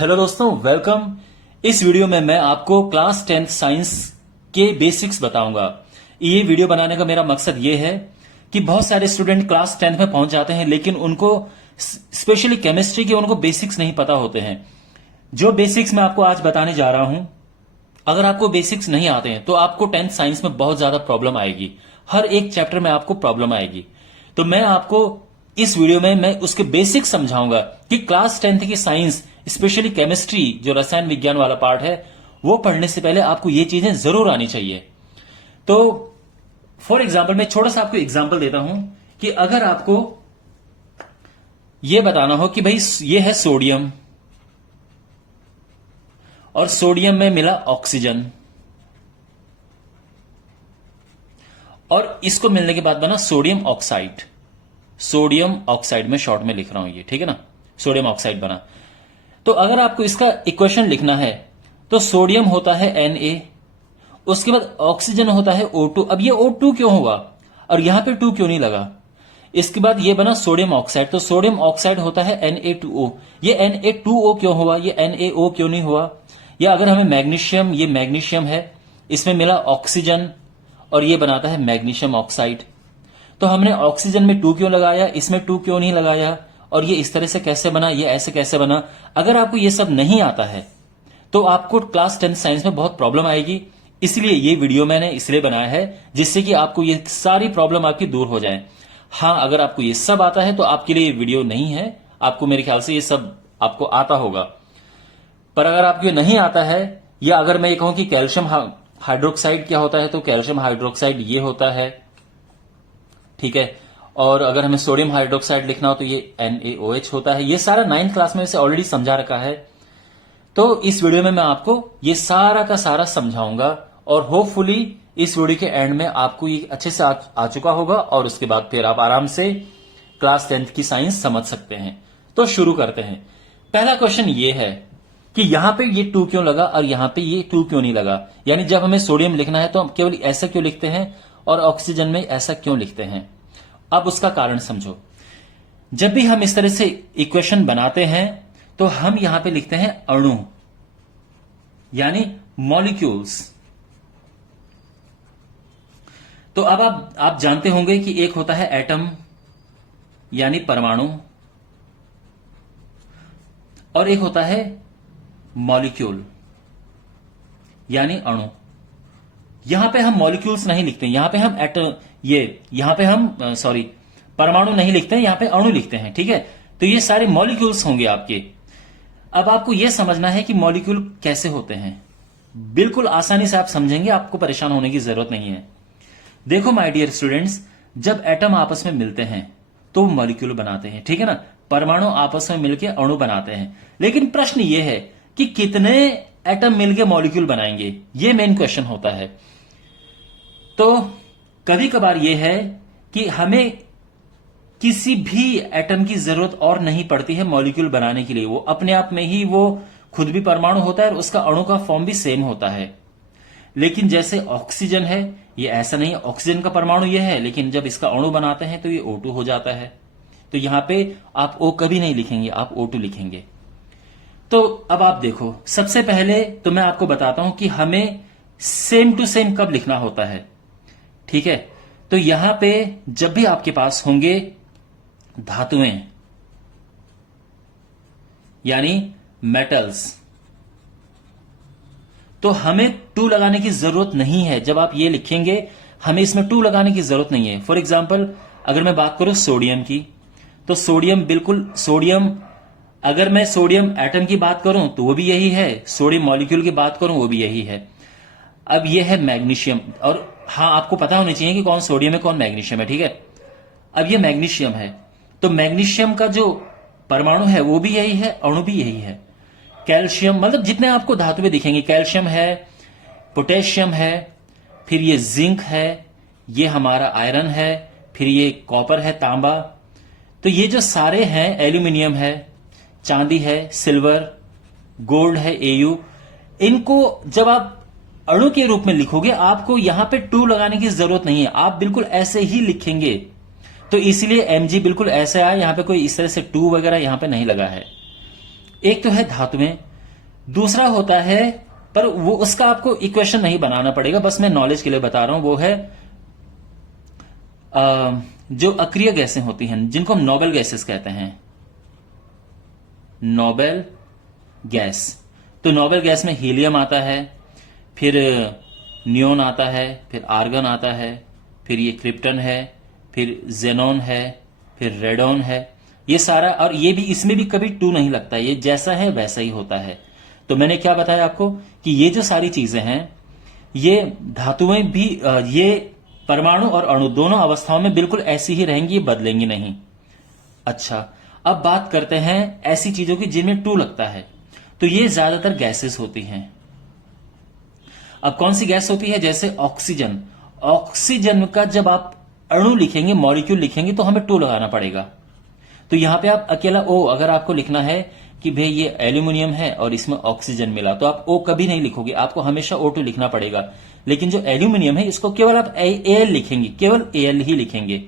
Hello दोस्तों, welcome. इस video में मैं आपको क्लास 10th साइंस के बेसिक्स बताऊंगा। ये वीडियो बनाने का मेरा मकसद ये है कि बहुत सारे स्टूडेंट क्लास 10th में पहुंच जाते हैं, लेकिन उनको स्पेशली केमिस्ट्री के उनको बेसिक्स नहीं पता होते हैं। जो बेसिक्स मैं आपको आज बताने जा रहा हूं, अगर आपको बेसिक्स नहीं आते हैं तो आपको 10th साइंस में बहुत ज्यादा प्रॉब्लम आएगी। हर एक चैप्टर में आपको प्रॉब्लम आएगी। तो मैं आपको इस वीडियो में मैं उसके बेसिक्स समझाऊंगा कि क्लास 10th की साइंस, स्पेशली केमिस्ट्री, जो रसायन विज्ञान वाला पार्ट है, वो पढ़ने से पहले आपको ये चीजें जरूर आनी चाहिए। तो फॉर एग्जाम्पल मैं छोटा सा आपको एग्जाम्पल देता हूं कि अगर आपको ये बताना हो कि भाई ये है सोडियम और सोडियम में मिला ऑक्सीजन, और इसको मिलने के बाद बना सोडियम ऑक्साइड। सोडियम ऑक्साइड में शॉर्ट में लिख रहा हूं ये, ठीक है ना, सोडियम ऑक्साइड बना। तो अगर आपको इसका इक्वेशन लिखना है तो सोडियम होता है Na, उसके बाद ऑक्सीजन होता है O2। अब ये O2 क्यों हुआ और यहां पे 2 क्यों नहीं लगा? इसके बाद ये बना सोडियम ऑक्साइड, तो सोडियम ऑक्साइड होता है Na2O। ये Na2O क्यों हुआ, ये NaO क्यों नहीं हुआ? या अगर हमें मैग्नीशियम, ये मैग्नीशियम है, इसमें मिला ऑक्सीजन और ये बनाता है मैग्नीशियम ऑक्साइड। तो हमने ऑक्सीजन में 2 क्यों लगाया, इसमें 2 क्यों नहीं लगाया, और ये इस तरह से कैसे बना, ये ऐसे कैसे बना? अगर आपको ये सब नहीं आता है तो आपको क्लास 10th साइंस में बहुत प्रॉब्लम आएगी। इसलिए ये वीडियो मैंने इसलिए बनाया है जिससे कि आपको ये सारी प्रॉब्लम आपकी दूर हो जाए। हां, अगर आपको ये सब आता है तो आपके लिए ये वीडियो नहीं है। आपको मेरे ख्याल से ये सब आपको आता होगा। पर अगर आपको ये नहीं आता है, या अगर मैं ये कहूं कि कैल्शियम हाइड्रोक्साइड क्या होता है, तो कैल्शियम हाइड्रोक्साइड ये होता है, ठीक है। और अगर हमें सोडियम हाइड्रोक्साइड लिखना हो तो ये NaOH होता है। ये सारा 9th क्लास में से ऑलरेडी समझा रखा है। तो इस वीडियो में मैं आपको ये सारा का सारा समझाऊंगा, और होपफुली इस वीडियो के एंड में आपको ये अच्छे से आ चुका होगा, और उसके बाद फिर आप आराम से क्लास 10th की साइंस समझ सकते हैं। तो शुरू करते हैं। पहला क्वेश्चन ये है कि यहां पे ये 2 क्यों लगा और यहां पे ये 2 क्यों नहीं लगा। यानी जब हमें सोडियम लिखना है तो हम केवल ऐसा क्यों लिखते हैं और ऑक्सीजन में ऐसा क्यों लिखते हैं? अब उसका कारण समझो। जब भी हम इस तरह से इक्वेशन बनाते हैं तो हम यहां पे लिखते हैं अणु, यानी मॉलिक्यूल्स। तो अब आप जानते होंगे कि एक होता है एटम यानी परमाणु, और एक होता है मॉलिक्यूल यानी अणु। यहां पे हम मॉलिक्यूल्स नहीं लिखते, यहां पे हम यहां पे हम परमाणु नहीं लिखते हैं, यहां पे अणु लिखते हैं, ठीक है। तो ये सारे मॉलिक्यूल्स होंगे आपके। अब आपको यह समझना है कि मॉलिक्यूल कैसे होते हैं। बिल्कुल आसानी से आप समझेंगे, आपको परेशान होने की जरूरत नहीं है। देखो माय डियर स्टूडेंट्स, जब एटम आपस में मिलते हैं तो मॉलिक्यूल बनाते हैं, ठीक है ना। परमाणु आपस में मिलकर अणु बनाते हैं। लेकिन प्रश्न यह है कि कितने एटम मिलकर मॉलिक्यूल बनाएंगे, यह मेन क्वेश्चन होता है। तो कभी कभार यह है कि हमें किसी भी एटम की जरूरत और नहीं पड़ती है मॉलिक्यूल बनाने के लिए। वो अपने आप में ही वो खुद भी परमाणु होता है और उसका अणु का फॉर्म भी सेम होता है। लेकिन जैसे ऑक्सीजन है, ये ऐसा नहीं है ऑक्सीजन का परमाणु ये है, लेकिन जब इसका अणु बनाते हैं तो ये O2 हो जाता है। तो यहां पे आप O कभी नहीं लिखेंगे, आप O2 लिखेंगे। तो अब आप देखो, सबसे पहले तो मैं आपको बताता हूं कि हमें सेम टू सेम कब लिखना होता है, ठीक है। तो यहां पे जब भी आपके पास होंगे धातुएं यानी मेटल्स, तो हमें 2 लगाने की जरूरत नहीं है। जब आप ये लिखेंगे हमें इसमें 2 लगाने की जरूरत नहीं है। फॉर एग्जाम्पल अगर मैं बात करूं सोडियम की, तो सोडियम बिल्कुल अगर मैं सोडियम एटम की बात करूं तो वो भी यही है, सोडियम मॉलिक्यूल की बात करूं वो भी यही है। अब ये है मैग्नीशियम, और हां आपको पता होना चाहिए कि कौन सोडियम है कौन मैग्नीशियम है, ठीक है। अब ये मैग्नीशियम है, तो मैग्नीशियम का जो परमाणु है वो भी यही है, अणु भी यही है। कैल्शियम, मतलब जितने आपको धातु में दिखेंगे, कैल्शियम है, पोटेशियम है, फिर ये जिंक है, ये हमारा आयरन है, फिर ये कॉपर है, तांबा। तो ये जो सारे हैं, एल्यूमिनियम है, चांदी है, सिल्वर, गोल्ड है, Au, इनको जब आप अणु के रूप में लिखोगे आपको यहां पे 2 लगाने की जरूरत नहीं है, आप बिल्कुल ऐसे ही लिखेंगे। तो इसलिए Mg बिल्कुल ऐसे आया, यहां पे कोई इस तरह से 2 वगैरह यहां पे नहीं लगा है। एक तो है धातुएं, दूसरा होता है, पर वो उसका आपको इक्वेशन नहीं बनाना पड़ेगा, बस मैं नॉलेज के लिए बता रहा हूं, वो है जो अक्रिय गैसें होती हैं जिनको हम नोबेल गैसेस कहते हैं, नोबेल गैस। तो नोबेल गैस में हीलियम आता है, फिर नियोन आता है, फिर आर्गन आता है, फिर ये क्रिप्टन है, फिर जेनॉन है, फिर रेडॉन है, ये सारा। और ये भी, इसमें भी कभी 2 नहीं लगता, ये जैसा है वैसा ही होता है। तो मैंने क्या बताया आपको कि ये जो सारी चीजें हैं, ये धातुएं भी, ये परमाणु और अणु दोनों अवस्थाओं में बिल्कुल ऐसी ही रहेंगी, ये बदलेंगी नहीं। अच्छा, अब बात करते हैं ऐसी चीजों की जिनमें 2 लगता है। तो ये ज्यादातर गैसेस होती हैं। अब कौन सी गैस होती है? जैसे ऑक्सीजन। ऑक्सीजन का जब आप अणु लिखेंगे, मॉलिक्यूल लिखेंगे, तो हमें 2 लगाना पड़ेगा। तो यहां पे आप अकेला O, अगर आपको लिखना है कि भाई ये एल्यूमिनियम है और इसमें ऑक्सीजन मिला, तो आप O कभी नहीं लिखोगे, आपको हमेशा O2 लिखना पड़ेगा। लेकिन जो एल्यूमिनियम है, इसको केवल आप Al लिखेंगे, केवल Al ही लिखेंगे।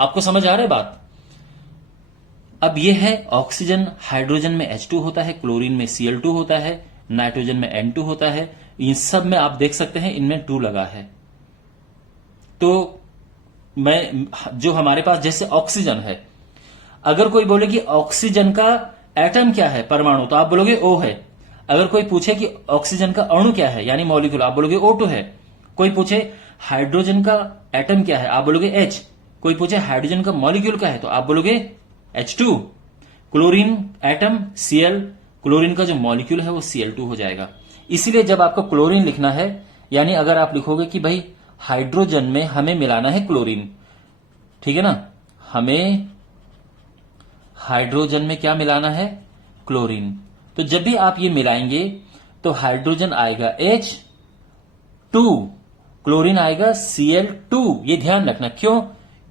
आपको समझ आ रहा है बात? अब ये है ऑक्सीजन, हाइड्रोजन में H2 होता है, क्लोरीन में Cl2 होता है, नाइट्रोजन में N2 होता है। इन सब में आप देख सकते हैं इनमें 2 लगा है। तो मैं, जो हमारे पास जैसे ऑक्सीजन है, अगर कोई बोले कि ऑक्सीजन का एटम क्या है, परमाणु, तो आप बोलोगे O है। अगर कोई पूछे कि ऑक्सीजन का अणु क्या है, यानी मॉलिक्यूल, आप बोलोगे O2 है। कोई पूछे हाइड्रोजन का एटम क्या है, आप बोलोगे H। कोई पूछे हाइड्रोजन का मॉलिक्यूल क्या है, तो आप बोलोगे H2। Chlorine atom Cl, chlorine का जो मॉलिक्यूल है वो Cl2 हो जाएगा। इसीलिए जब आपको क्लोरीन लिखना है, यानी अगर आप लिखोगे कि भाई हाइड्रोजन में हमें मिलाना है क्लोरीन, ठीक है ना, हमें हाइड्रोजन में क्या मिलाना है? क्लोरीन। तो जब भी आप ये मिलाएंगे तो हाइड्रोजन आएगा H2, क्लोरीन आएगा Cl2। ये ध्यान रखना, क्यों?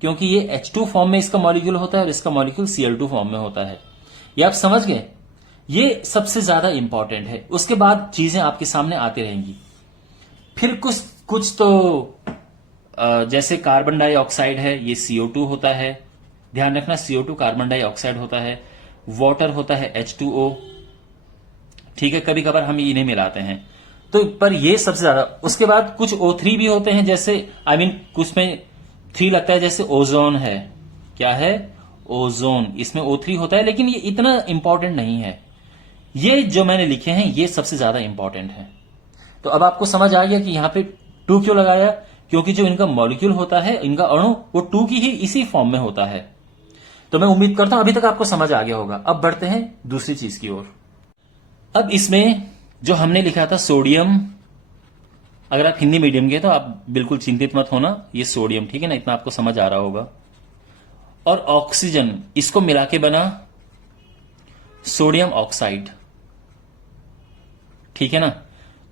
क्योंकि ये H2 फॉर्म में इसका मॉलिक्यूल होता है और इसका मॉलिक्यूल Cl2 फॉर्म में होता है। ये आप समझ गए? ये सबसे ज्यादा इंपॉर्टेंट है। उसके बाद चीजें आपके सामने आती रहेंगी। फिर कुछ तो जैसे कार्बन डाइऑक्साइड है, ये CO2 होता है। ध्यान रखना, CO2 कार्बन डाइऑक्साइड होता है। वाटर होता है H2O, ठीक है। कभी कभार हम इन्हें मिलाते हैं, तो पर ये सबसे ज्यादा। उसके बाद कुछ O3 भी होते हैं, जैसे कुछ में 3 लगता है, जैसे ओजोन है। क्या है? ओजोन। इसमें O3 होता है, लेकिन ये इतना इंपॉर्टेंट नहीं है। ये जो मैंने लिखे हैं ये सबसे ज्यादा इंपॉर्टेंट है। तो अब आपको समझ आ गया कि यहां पे 2 क्यों लगाया? क्योंकि जो इनका मॉलिक्यूल होता है, इनका अणु, वो 2 की ही इसी फॉर्म में होता है। तो मैं उम्मीद करता हूं अभी तक आपको समझ आ गया होगा। अब बढ़ते हैं दूसरी चीज की ओर। अब इसमें जो हमने लिखा था सोडियम, अगर आप हिंदी मीडियम के तो आप बिल्कुल चिंतित मत होना, ये सोडियम, ठीक है ना, इतना आपको समझ आ रहा होगा। और ऑक्सीजन, इसको मिला के बना सोडियम ऑक्साइड, ठीक है ना।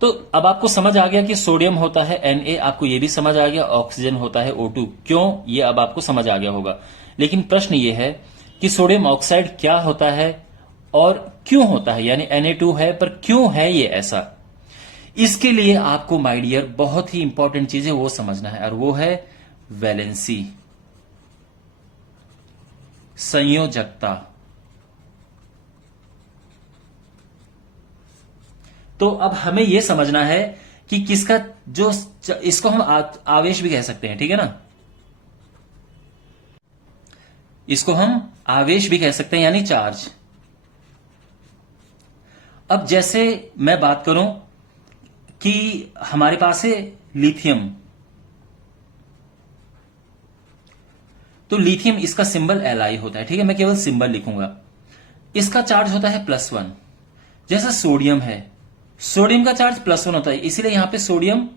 तो अब आपको समझ आ गया कि सोडियम होता है Na, आपको यह भी समझ आ गया ऑक्सीजन होता है O2। क्यों? ये अब आपको समझ आ गया होगा। लेकिन प्रश्न ये है कि सोडियम ऑक्साइड क्या होता है और क्यों होता है, यानी Na2 है पर क्यों है ये ऐसा। इसके लिए आपको माय डियर बहुत ही इंपॉर्टेंट चीज है वो समझना है, और वो है वैलेंसी, संयोजकता। तो अब हमें यह समझना है कि किसका, जो इसको हम आवेश भी कह सकते हैं, ठीक है ना, इसको हम आवेश भी कह सकते हैं, यानी चार्ज। अब जैसे मैं बात करूं कि हमारे पास है लिथियम, तो लिथियम, इसका सिंबल Li होता है, ठीक है। मैं केवल सिंबल लिखूंगा। इसका चार्ज होता है +1। जैसा सोडियम है, सोडियम का चार्ज +1 होता है, इसीलिए यहां पे सोडियम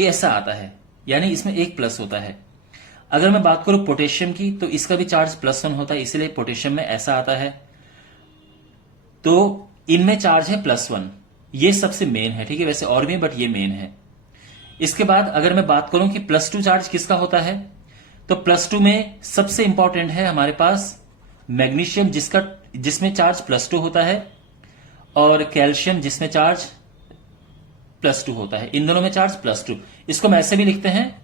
ऐसा आता है, यानी इसमें एक प्लस होता है। अगर मैं बात करूं पोटेशियम की, तो इसका भी चार्ज +1 होता है, इसलिए पोटेशियम में ऐसा आता है। तो इनमें चार्ज है +1, ये सबसे मेन है, ठीक है। वैसे और भी, बट ये मेन है। इसके बाद अगर मैं बात करूं कि +2 चार्ज किसका होता है, तो +2 में सबसे इंपॉर्टेंट है हमारे पास मैग्नीशियम, जिसमें चार्ज +2 होता है, और कैल्शियम, जिसमें चार्ज +2 होता है। इन दोनों में चार्ज +2। इसको हम ऐसे भी लिखते हैं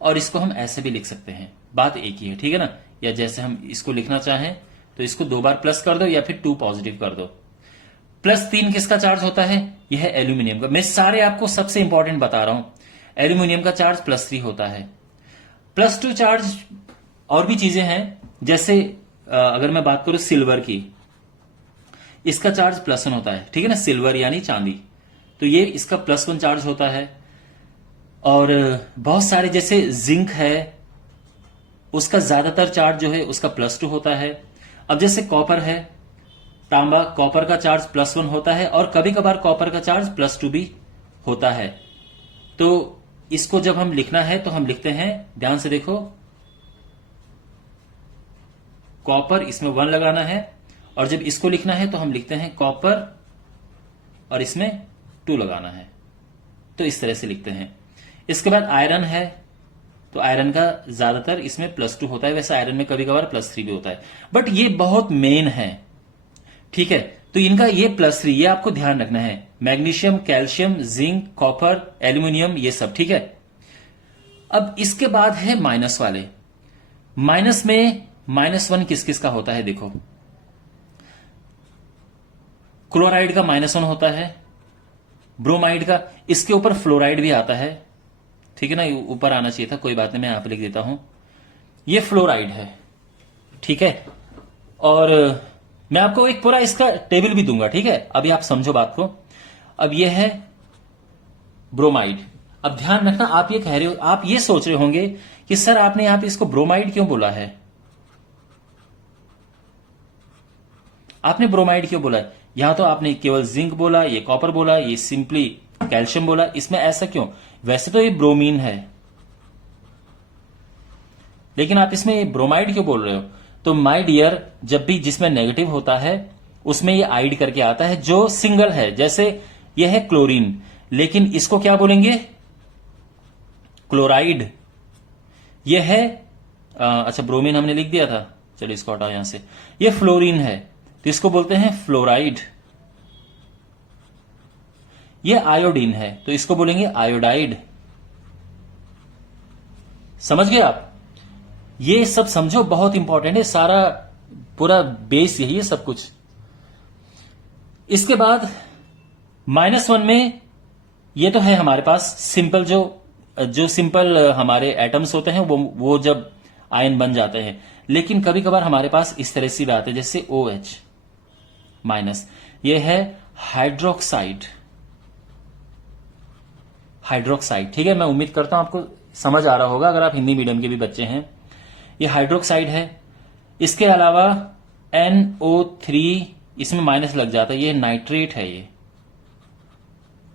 और इसको हम ऐसे भी लिख सकते हैं, बात एक ही है, ठीक है ना। या जैसे हम इसको लिखना चाहें तो इसको 2 बार प्लस कर दो या फिर 2 पॉजिटिव कर दो। +3 किसका चार्ज होता है? यह है एल्यूमिनियम का। मैं सारे आपको सबसे इंपॉर्टेंट बता रहा हूं। एल्यूमिनियम का चार्ज +3 होता है। +2 चार्ज और भी चीजें हैं, जैसे अगर मैं बात करूं सिल्वर की, इसका चार्ज +1 होता है, ठीक है ना, सिल्वर यानी चांदी, तो ये इसका +1 चार्ज होता है। और बहुत सारे जैसे जिंक है, उसका ज्यादातर चार्ज जो है उसका +2 होता है। अब जैसे कॉपर है, तांबा, कॉपर का चार्ज +1 होता है और कभी कभार कॉपर का चार्ज +2 भी होता है। तो इसको जब हम लिखना है तो हम लिखते हैं, ध्यान से देखो, कॉपर, इसमें 1 लगाना है, और जब इसको लिखना है तो हम लिखते हैं कॉपर और इसमें 2 लगाना है। तो इस तरह से लिखते हैं। इसके बाद आयरन है, तो आयरन का ज्यादातर इसमें +2 होता है, वैसे आयरन में कभी कभार +3 भी होता है, बट ये बहुत मेन है, ठीक है। तो इनका ये +3, ये आपको ध्यान रखना है। Magnesium, calcium, zinc, copper, aluminium, ये सब, ठीक है। अब इसके बाद है माइनस वाले। माइनस में -1 किस किस का होता है? देखो, क्लोराइड का -1 होता है, ब्रोमाइड का, इसके ऊपर फ्लोराइड भी आता है, ठीक है ना, ऊपर आना चाहिए था, कोई बात नहीं, मैं यहां पे लिख देता हूं, ये फ्लोराइड है, ठीक है। और मैं आपको एक पूरा इसका टेबल भी दूंगा, ठीक है, अभी आप समझो बात को। अब ये है ब्रोमाइड। अब ध्यान रखना, आप ये कह रहे हो, आप ये सोच रहे होंगे कि सर आपने यहां पे इसको ब्रोमाइड क्यों बोला है, आपने ब्रोमाइड क्यों बोला है? यहां तो आपने केवल जिंक बोला, ये कॉपर बोला, ये सिंपली कैल्शियम बोला, इसमें ऐसा क्यों? वैसे तो ये ब्रोमीन है, लेकिन आप इसमें ब्रोमाइड क्यों बोल रहे हो? तो माय डियर, जब भी जिसमें नेगेटिव होता है उसमें ये आइड करके आता है, जो सिंगल है, जैसे ये है क्लोरीन, लेकिन इसको क्या बोलेंगे? क्लोराइड। ये है अच्छा, ब्रोमीन हमने लिख दिया था, चलिए इसको हटाओ यहां से। ये फ्लोरीन है, तो इसको बोलते हैं फ्लोराइड। ये आयोडीन है, तो इसको बोलेंगे आयोडाइड। समझ गए आप? ये सब समझो, बहुत इंपॉर्टेंट है, सारा पूरा बेस यही है सब कुछ। इसके बाद -1 में ये तो है हमारे पास सिंपल, जो सिंपल हमारे एटम्स होते हैं वो जब आयन बन जाते हैं, लेकिन कभी कभार हमारे पास इस तरह से भी आते हैं, जैसे OH-, ये है हाइड्रोक्साइड। हाइड्रोक्साइड, ठीक है, मैं उम्मीद करता हूं आपको समझ आ रहा होगा, अगर आप हिंदी मीडियम के भी बच्चे हैं। ये हाइड्रोक्साइड है। इसके अलावा NO3, इसमें माइनस लग जाता है, ये नाइट्रेट है। ये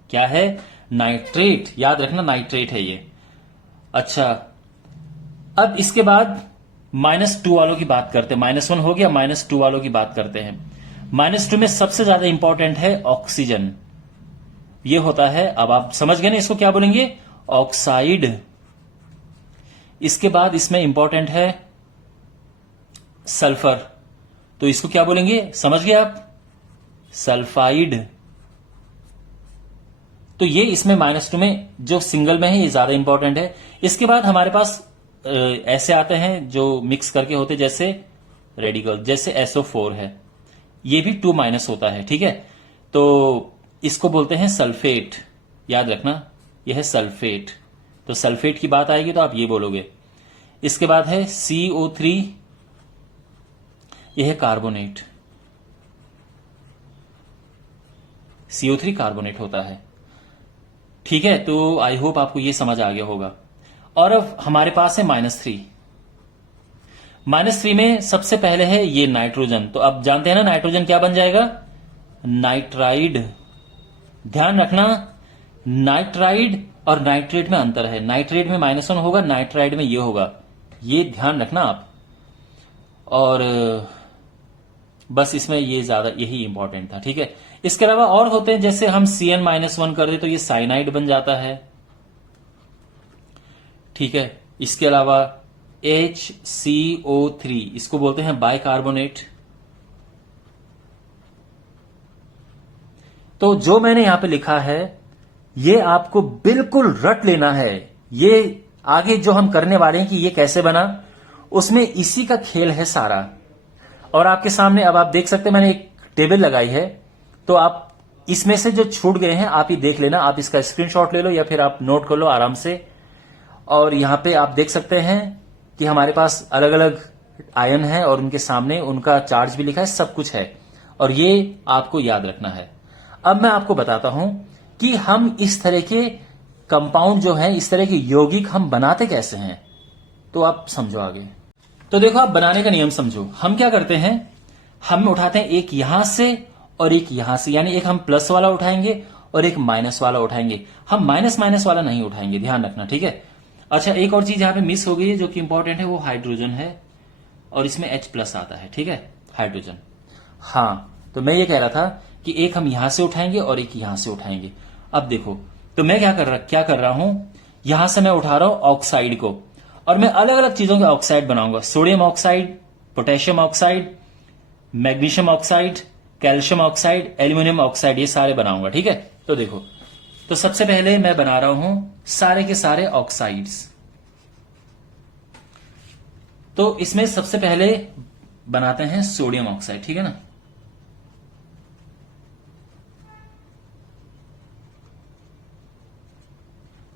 क्या है? नाइट्रेट, याद रखना, नाइट्रेट है ये। अच्छा, अब इसके बाद -2 वालों की बात करते हैं। -1 हो गया, -2 वालों की बात करते हैं। -2 में सबसे ज्यादा इंपॉर्टेंट है ऑक्सीजन, ये होता है, अब आप समझ गए ना, इसको क्या बोलेंगे? ऑक्साइड। इसके बाद इसमें इंपॉर्टेंट है सल्फर, तो इसको क्या बोलेंगे? समझ गए आप? सल्फाइड। तो ये इसमें -2 में जो सिंगल में है ये ज्यादा इंपॉर्टेंट है। इसके बाद हमारे पास ऐसे आते हैं जो मिक्स करके होते, जैसे रेडिकल, जैसे SO4 है, ये भी 2- होता है, ठीक है। तो इसको बोलते हैं सल्फेट, याद रखना, यह है सल्फेट। तो सल्फेट की बात आएगी तो आप ये बोलोगे। इसके बाद है CO3, यह है कार्बोनेट। CO3 कार्बोनेट होता है, ठीक है। तो आई होप आपको ये समझ आ गया होगा। और अब हमारे पास है -3। -3 में सबसे पहले है ये नाइट्रोजन। तो अब जानते हैं ना नाइट्रोजन क्या बन जाएगा? नाइट्राइड। ध्यान रखना, नाइट्राइड और नाइट्रेट में अंतर है। नाइट्रेट में -1 होगा, नाइट्राइड में ये होगा, ये ध्यान रखना आप। और बस इसमें ये ज्यादा यही इंपॉर्टेंट था, ठीक है। इसके अलावा और होते हैं, जैसे हम CN-1 कर दे तो ये साइनाइड बन जाता है, ठीक है। इसके अलावा HCO3, इसको बोलते हैं बाइकार्बोनेट। तो जो मैंने यहां पे लिखा है ये आपको बिल्कुल रट लेना है। ये आगे जो हम करने वाले हैं कि ये कैसे बना, उसमें इसी का खेल है सारा। और आपके सामने अब आप देख सकते हैं मैंने एक टेबल लगाई है, तो आप इसमें से जो छूट गए हैं आप ही देख लेना, आप इसका स्क्रीनशॉट ले लो या फिर आप नोट कर लो आराम से। और यहां पे आप देख सकते हैं कि हमारे पास अलग अलग आयन है और उनके सामने उनका चार्ज भी लिखा है, सब कुछ है, और ये आपको याद रखना है। अब मैं आपको बताता हूं कि हम इस तरह के कंपाउंड जो है, इस तरह के यौगिक हम बनाते कैसे हैं, तो आप समझो आगे। तो देखो, आप बनाने का नियम समझो। हम क्या करते हैं, हम उठाते हैं एक यहां से और एक यहां से, यानी एक हम प्लस वाला उठाएंगे और एक माइनस वाला उठाएंगे। हम माइनस माइनस वाला नहीं उठाएंगे, ध्यान रखना, ठीक है। अच्छा, एक और चीज यहां पे मिस हो गई है जो कि इंपॉर्टेंट है, वो हाइड्रोजन है और इसमें H प्लस आता है, ठीक है, हाइड्रोजन। हाँ, तो मैं ये कह रहा था कि एक हम यहां से उठाएंगे और एक यहां से उठाएंगे। अब देखो, तो मैं क्या कर रहा हूं, यहां से मैं उठा रहा हूं ऑक्साइड को, और मैं अलग अलग चीजों के ऑक्साइड बनाऊंगा। Sodium oxide, potassium oxide, magnesium oxide, calcium oxide, aluminium oxide, ये सारे बनाऊंगा, ठीक है। तो देखो, तो सबसे पहले मैं बना रहा हूं सारे के सारे ऑक्साइड्स। तो इसमें सबसे पहले बनाते हैं सोडियम ऑक्साइड, ठीक है ना।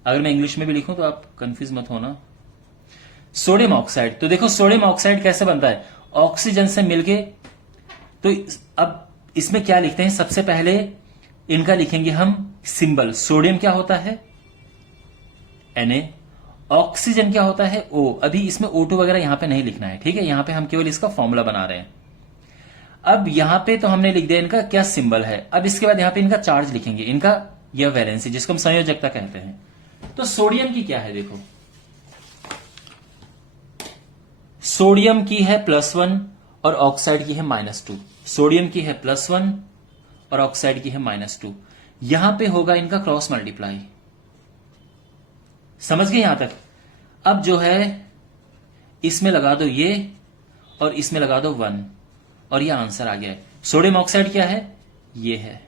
अगर मैं इंग्लिश में भी लिखूं तो आप कंफ्यूज मत होना। सोडियम ऑक्साइड, तो देखो सोडियम ऑक्साइड कैसे बनता है, ऑक्सीजन से मिलके। तो अब इसमें क्या लिखते हैं, सबसे पहले इनका लिखेंगे हम सिंबल। सोडियम क्या होता है, Na, ऑक्सीजन क्या होता है, O। अभी इसमें O2 वगैरह यहां पे नहीं लिखना है, ठीक है, यहां पे हम केवल इसका फॉर्मूला बना रहे हैं। अब यहां पे तो हमने लिख दिया इनका क्या सिंबल है। अब इसके बाद यहां पे इनका चार्ज लिखेंगे, इनका यह वैलेंसी जिसको हम संयोजकता कहते हैं। तो सोडियम की क्या है, देखो सोडियम की है +1 और ऑक्साइड की है -2। सोडियम की है +1 और ऑक्साइड की है -2। यहां पे होगा इनका क्रॉस मल्टीप्लाई, समझ गए यहां तक। अब जो है इसमें लगा दो ये और इसमें लगा दो 1 और ये आंसर आ गया है। सोडियम ऑक्साइड क्या है, ये है।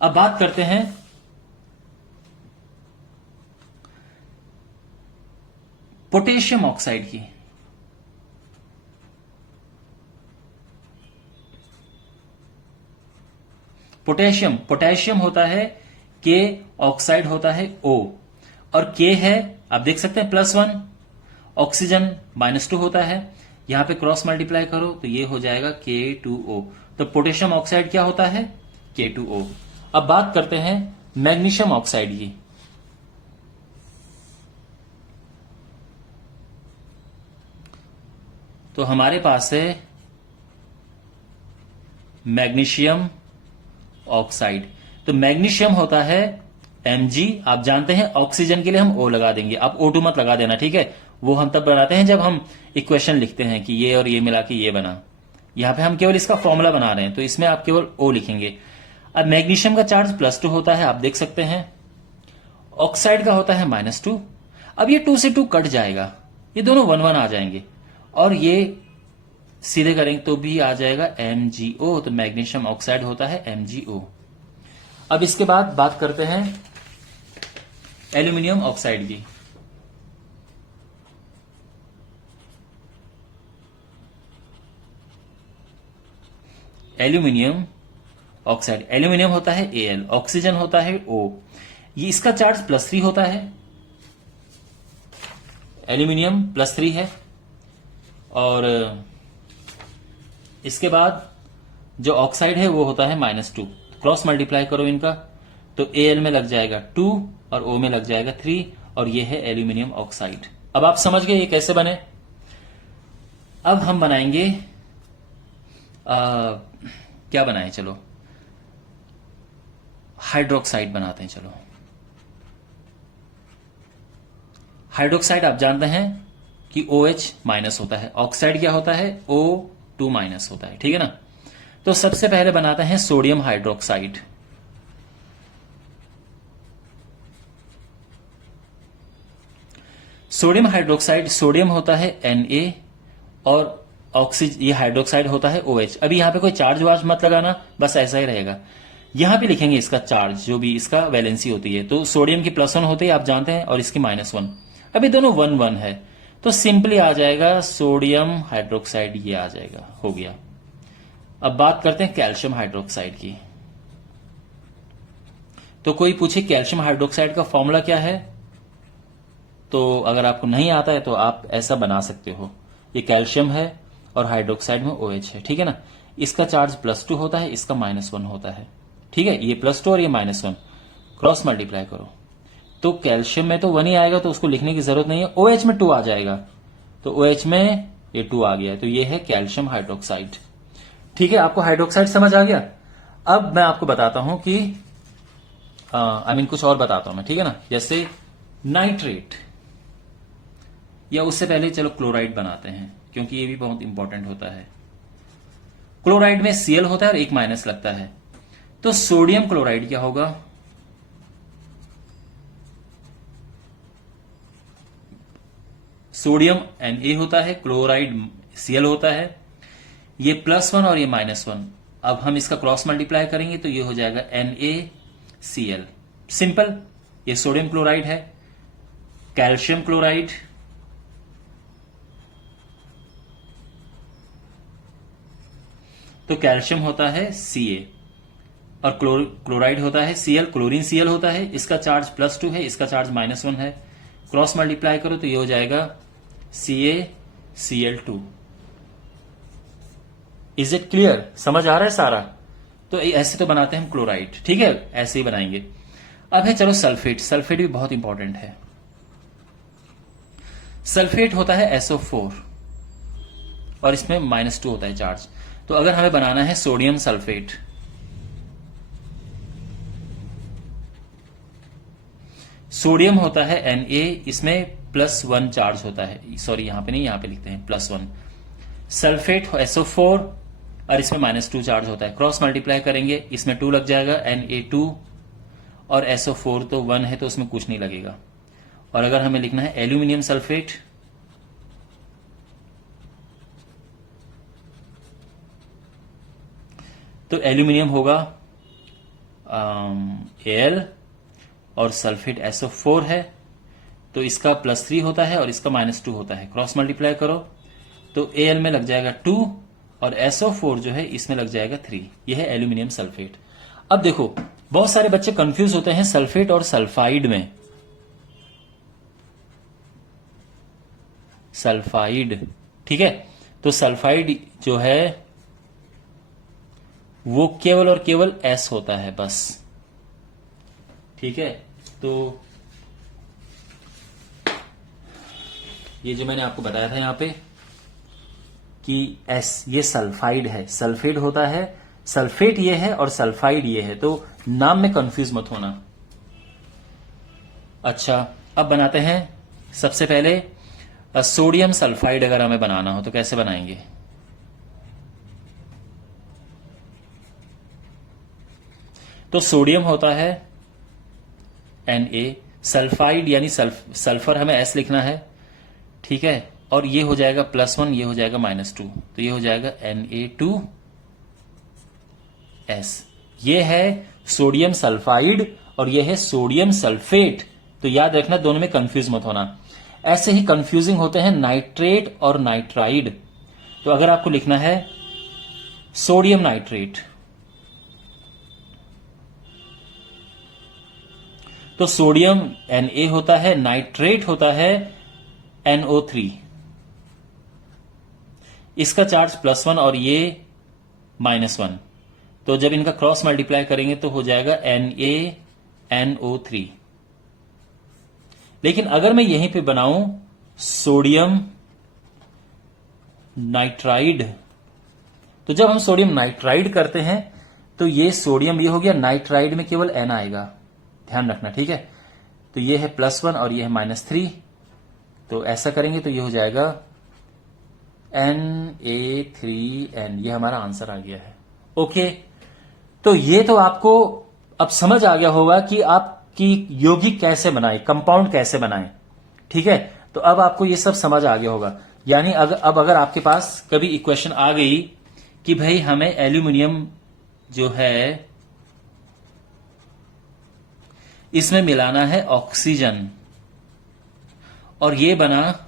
अब बात करते हैं पोटेशियम ऑक्साइड की। पोटेशियम होता है के, ऑक्साइड होता है O, और के है आप देख सकते हैं +1, ऑक्सीजन -2 होता है। यहां पे क्रॉस मल्टीप्लाई करो तो ये हो जाएगा K2O। तो पोटेशियम ऑक्साइड क्या होता है, K2O। अब बात करते हैं मैग्नीशियम ऑक्साइड की। तो हमारे पास है मैग्नीशियम ऑक्साइड। तो मैग्नीशियम होता है Mg। आप जानते हैं ऑक्सीजन के लिए हम O लगा देंगे, आप O2 मत लगा देना, ठीक है। वो हम तब बनाते हैं जब हम इक्वेशन लिखते हैं कि ये और ये मिला के ये बना। यहां पे हम केवल इसका फॉर्मूला बना रहे हैं, तो इसमें आप केवल O लिखेंगे। अब मैग्नीशियम का चार्ज +2 होता है, आप देख सकते हैं। ऑक्साइड का होता है -2। अब ये 2 से 2 कट जाएगा, ये दोनों 1 1 आ जाएंगे, और ये सीधे करेंगे तो भी आ जाएगा MgO। तो मैग्नीशियम ऑक्साइड होता है MgO। अब इसके बाद बात करते हैं एल्यूमिनियम ऑक्साइड की। एल्यूमिनियम ऑक्साइड, एल्यूमिनियम होता है Al, ऑक्सीजन होता है O। ये इसका चार्ज +3 होता है, एल्यूमिनियम +3 है। और इसके बाद जो ऑक्साइड है वो होता है -2। क्रॉस मल्टीप्लाई करो इनका तो Al में लग जाएगा 2 और O में लग जाएगा 3, और ये है एल्यूमिनियम ऑक्साइड। अब आप समझ गए ये कैसे बने। अब हम बनाएंगे क्या बनाएं, चलो हाइड्रोक्साइड बनाते हैं। चलो हाइड्रोक्साइड आप जानते हैं कि OH- होता है, ऑक्साइड क्या होता है, O2- होता है, ठीक है ना। तो सबसे पहले बनाते हैं sodium hydroxide. Sodium hydroxide, sodium होता है Na और ऑक्सीजन, ये हाइड्रोक्साइड होता है OH। अभी यहां पे कोई चार्ज वार्ज मत लगाना, बस ऐसा ही रहेगा। यहां पे लिखेंगे इसका चार्ज, जो भी इसका वैलेंसी होती है। तो सोडियम की +1 होती है आप जानते हैं, और इसकी -1। अभी दोनों 1 1 है, तो सिंपली आ जाएगा सोडियम हाइड्रोक्साइड, ये आ जाएगा, हो गया। अब बात करते हैं कैल्शियम हाइड्रोक्साइड की। तो कोई पूछे कैल्शियम हाइड्रोक्साइड का फॉर्मूला क्या है, तो अगर आपको नहीं आता है तो आप ऐसा बना सकते हो। ये कैल्शियम है और हाइड्रोक्साइड में OH है, ठीक है ना। इसका चार्ज +2 होता है, इसका -1 होता है, ठीक है। ये +2 और ये -1 क्रॉस मल्टीप्लाई करो तो कैल्शियम में तो 1 ही आएगा, तो उसको लिखने की जरूरत नहीं है। OH में 2 आ जाएगा, तो OH में ये 2 आ गया, तो ये है कैल्शियम हाइड्रोक्साइड, ठीक है। आपको हाइड्रोक्साइड समझ आ गया। अब मैं आपको बताता हूं कि कुछ और बताता हूं मैं, ठीक है ना। जैसे नाइट्रेट, या उससे पहले चलो क्लोराइड बनाते हैं, क्योंकि ये भी बहुत इंपॉर्टेंट होता है। क्लोराइड में Cl होता है और एक माइनस लगता है, तो सोडियम क्लोराइड क्या होगा? सोडियम Na होता है, क्लोराइड Cl होता है, ये +1 और ये -1। अब हम इसका क्रॉस मल्टीप्लाई करेंगे तो ये हो जाएगा NaCl, सिंपल। ये सोडियम क्लोराइड है। कैल्शियम क्लोराइड, तो कैल्शियम होता है Ca और क्लोराइड होता है Cl, क्लोरीन Cl होता है। इसका चार्ज +2 है, इसका चार्ज -1 है। क्रॉस मल्टीप्लाई करो तो ये हो जाएगा CaCl2। Is it clear? समझ आ रहा है सारा? तो ऐसे तो बनाते हैं हम क्लोराइड, ठीक है, ऐसे ही बनाएंगे। अब है चलो सल्फेट। सल्फेट भी बहुत इंपॉर्टेंट है। सल्फेट होता है SO4 और इसमें -2 होता है चार्ज। तो अगर हमें बनाना है सोडियम सल्फेट, सोडियम होता है Na, इसमें +1 चार्ज होता है। सॉरी, यहां पे नहीं, यहां पे लिखते हैं +1। सल्फेट SO4 और इसमें -2 चार्ज होता है। क्रॉस मल्टीप्लाई करेंगे, इसमें 2 लग जाएगा, Na2, और SO4 तो 1 है तो उसमें कुछ नहीं लगेगा। और अगर हमें लिखना है एल्यूमिनियम सल्फेट, तो एल्यूमिनियम होगा Al और सल्फेट SO4 है, तो इसका +3 होता है और इसका -2 होता है। क्रॉस मल्टीप्लाई करो तो Al में लग जाएगा 2 और SO4 जो है इसमें लग जाएगा 3। यह है एल्यूमिनियम सल्फेट। अब देखो, बहुत सारे बच्चे कंफ्यूज होते हैं सल्फेट और सल्फाइड में। सल्फाइड, ठीक है, तो सल्फाइड जो है वो केवल और केवल S होता है बस, ठीक है। तो ये जो मैंने आपको बताया था यहां पे कि S, ये सल्फाइड है। सल्फेट होता है, सल्फेट ये है और सल्फाइड ये है, तो नाम में कंफ्यूज मत होना। अच्छा, अब बनाते हैं सबसे पहले सोडियम सल्फाइड। अगर हमें बनाना हो तो कैसे बनाएंगे? तो सोडियम होता है Na, सल्फाइड यानी सल्फर हमें S लिखना है, ठीक है। और ये हो जाएगा +1, ये हो जाएगा -2, तो ये हो जाएगा Na2S। ये है सोडियम सल्फाइड और ये है सोडियम सल्फेट। तो याद रखना, दोनों में कंफ्यूज मत होना। ऐसे ही कंफ्यूजिंग होते हैं नाइट्रेट और नाइट्राइड। तो अगर आपको लिखना है सोडियम नाइट्रेट, तो सोडियम Na होता है, नाइट्रेट होता है NO3। इसका चार्ज +1 और ये -1, तो जब इनका क्रॉस मल्टीप्लाई करेंगे तो हो जाएगा NaNO3। लेकिन अगर मैं यहीं पे बनाऊं सोडियम नाइट्राइड, तो जब हम सोडियम नाइट्राइड करते हैं तो ये सोडियम ये हो गया, नाइट्राइड में केवल N आएगा, ध्यान रखना, ठीक है। तो ये है +1 और ये है -3, तो ऐसा करेंगे तो ये हो जाएगा Na3N। ये हमारा आंसर आ गया है। ओके, तो ये तो आपको अब समझ आ गया होगा कि आपकी यौगिक कैसे बनाए, कंपाउंड कैसे बनाए, ठीक है। तो अब आपको ये सब समझ आ गया होगा। यानी अब अगर आपके पास कभी इक्वेशन आ गई कि भाई हमें एल्यूमिनियम जो है इसमें मिलाना है ऑक्सीजन और ये बना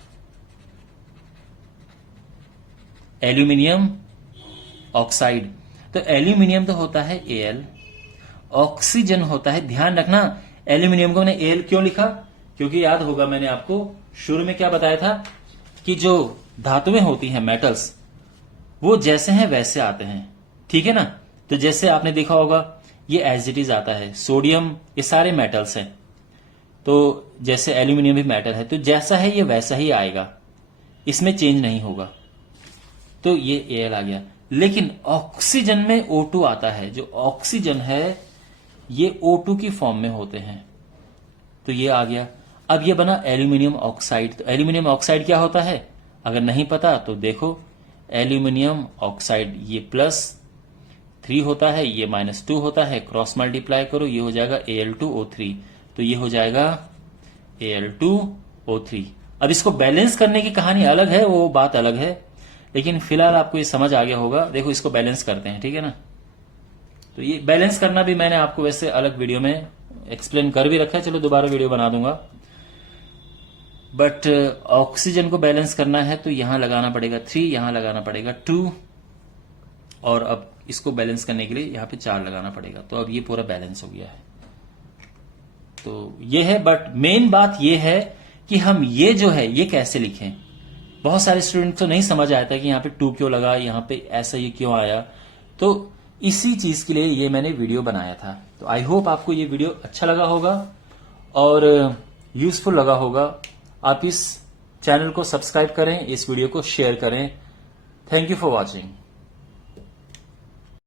एल्यूमिनियम ऑक्साइड, तो एल्यूमिनियम तो होता है Al, ऑक्सीजन होता है, ध्यान रखना एल्यूमिनियम को मैंने Al क्यों लिखा, क्योंकि याद होगा मैंने आपको शुरू में क्या बताया था कि जो धातुएं होती हैं मेटल्स, वो जैसे हैं वैसे आते हैं, ठीक है ना। तो जैसे आपने देखा होगा ये एज इट इज आता है, सोडियम, ये सारे मेटल्स हैं, तो जैसे एल्यूमिनियम भी मेटल है, तो जैसा है ये वैसा ही आएगा, इसमें चेंज नहीं होगा। तो ये Al आ गया। लेकिन ऑक्सीजन में O2 आता है, जो ऑक्सीजन है ये O2 की फॉर्म में होते हैं, तो ये आ गया। अब ये बना एल्यूमिनियम ऑक्साइड। तो एल्यूमिनियम ऑक्साइड क्या होता है, अगर नहीं पता तो देखो, एल्यूमिनियम ऑक्साइड ये +3 होता है, ये -2 होता है, क्रॉस मल्टीप्लाई करो, ये हो जाएगा Al2O3, तो ये हो जाएगा Al2O3। अब इसको बैलेंस करने की कहानी अलग है, वो बात अलग है, लेकिन फिलहाल आपको ये समझ आ गया होगा। देखो इसको बैलेंस करते हैं, ठीक है ना। तो ये बैलेंस करना भी मैंने आपको वैसे अलग वीडियो में एक्सप्लेन कर भी रखा है, चलो दोबारा वीडियो बना दूंगा। बट ऑक्सीजन को बैलेंस करना है तो यहां लगाना पड़ेगा 3, यहां लगाना पड़ेगा 2, और अब इसको बैलेंस करने के लिए यहां पे 4 लगाना पड़ेगा। तो अब ये पूरा बैलेंस हो गया है। तो ये है, बट मेन बात ये है कि हम ये जो है ये कैसे लिखें। बहुत सारे स्टूडेंट तो नहीं समझ आया था कि यहाँ पे 2 क्यों लगा, यहाँ पे ऐसा ये क्यों आया। तो इसी चीज के लिए ये मैंने वीडियो बनाया था। तो आई होप आपको ये वीडियो अच्छा लगा होगा और यूजफुल लगा होगा। आप इस चैनल को सब्सक्राइब करें, इस वीडियो को शेयर करें। Thank you for watching.